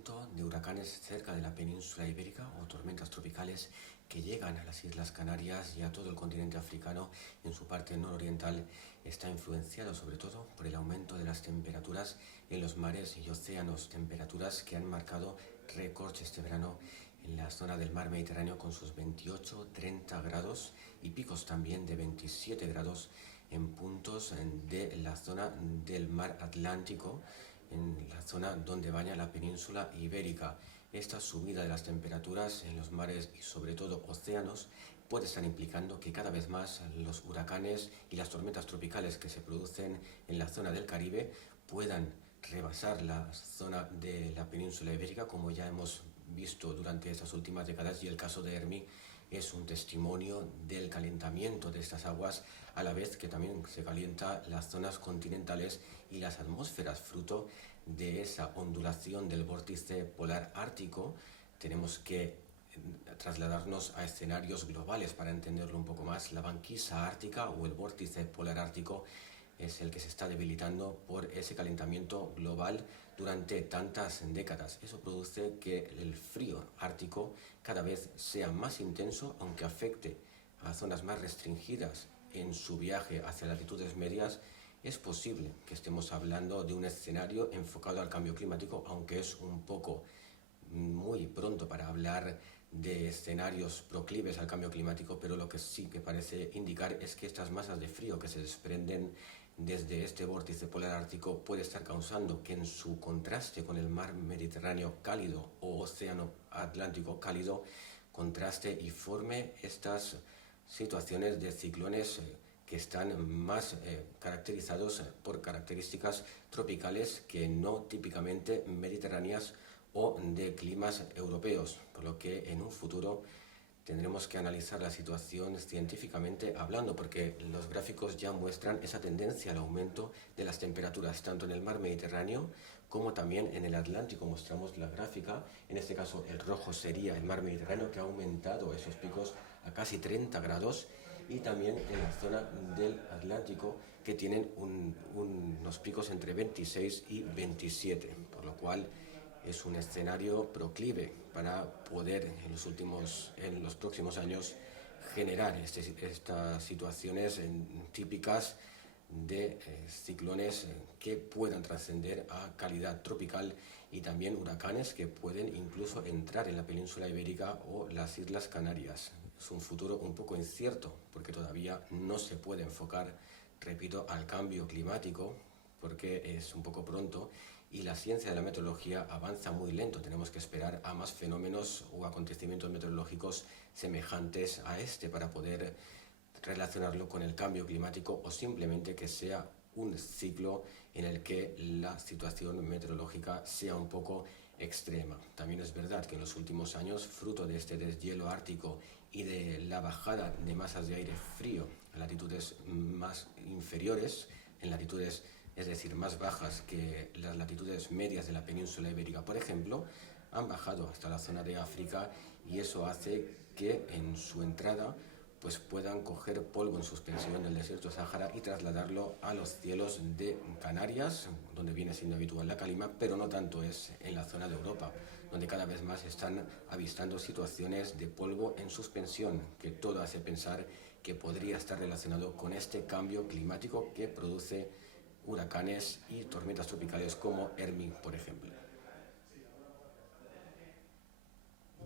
aumento de huracanes cerca de la península ibérica o tormentas tropicales que llegan a las Islas Canarias y a todo el continente africano en su parte nororiental está influenciado sobre todo por el aumento de las temperaturas en los mares y océanos, temperaturas que han marcado récords este verano en la zona del mar Mediterráneo con sus 28-30 grados y picos también de 27 grados en puntos de la zona del mar Atlántico, en la zona donde baña la península ibérica. Esta subida de las temperaturas en los mares y sobre todo océanos puede estar implicando que cada vez más los huracanes y las tormentas tropicales que se producen en la zona del Caribe puedan rebasar la zona de la península ibérica, como ya hemos visto durante estas últimas décadas, y el caso de Hermine es un testimonio del calentamiento de estas aguas, a la vez que también se calienta las zonas continentales y las atmósferas, fruto de esa ondulación del vórtice polar ártico. Tenemos que trasladarnos a escenarios globales para entenderlo un poco más. La banquisa ártica o el vórtice polar ártico es el que se está debilitando por ese calentamiento global durante tantas décadas. Eso produce que el frío ártico cada vez sea más intenso, aunque afecte a zonas más restringidas en su viaje hacia latitudes medias. Es posible que estemos hablando de un escenario enfocado al cambio climático, aunque es un poco muy pronto para hablar de escenarios proclives al cambio climático, pero lo que sí que parece indicar es que estas masas de frío que se desprenden desde este vórtice polar ártico puede estar causando que en su contraste con el mar Mediterráneo cálido o océano Atlántico cálido contraste y forme estas situaciones de ciclones que están más caracterizados por características tropicales que no típicamente mediterráneas o de climas europeos, por lo que en un futuro tendremos que analizar la situación científicamente hablando, porque los gráficos ya muestran esa tendencia al aumento de las temperaturas, tanto en el mar Mediterráneo como también en el Atlántico. Mostramos la gráfica, en este caso el rojo sería el mar Mediterráneo, que ha aumentado esos picos a casi 30 grados, y también en la zona del Atlántico, que tienen unos picos entre 26 y 27, por lo cual es un escenario proclive para poder en los próximos años generar estas situaciones típicas de ciclones que puedan trascender a calidad tropical, y también huracanes que pueden incluso entrar en la península ibérica o las Islas Canarias. Es un futuro un poco incierto porque todavía no se puede enfocar, repito, al cambio climático porque es un poco pronto y la ciencia de la meteorología avanza muy lento. Tenemos que esperar a más fenómenos o acontecimientos meteorológicos semejantes a este para poder relacionarlo con el cambio climático, o simplemente que sea un ciclo en el que la situación meteorológica sea un poco extrema. También es verdad que en los últimos años, fruto de este deshielo ártico y de la bajada de masas de aire frío a latitudes más inferiores, en latitudes es decir, más bajas que las latitudes medias de la península ibérica, por ejemplo, han bajado hasta la zona de África, y eso hace que en su entrada pues puedan coger polvo en suspensión del desierto Sáhara y trasladarlo a los cielos de Canarias, donde viene siendo habitual la calima, pero no tanto es en la zona de Europa, donde cada vez más están avistando situaciones de polvo en suspensión, que todo hace pensar que podría estar relacionado con este cambio climático que produce huracanes y tormentas tropicales como Hermine, por ejemplo.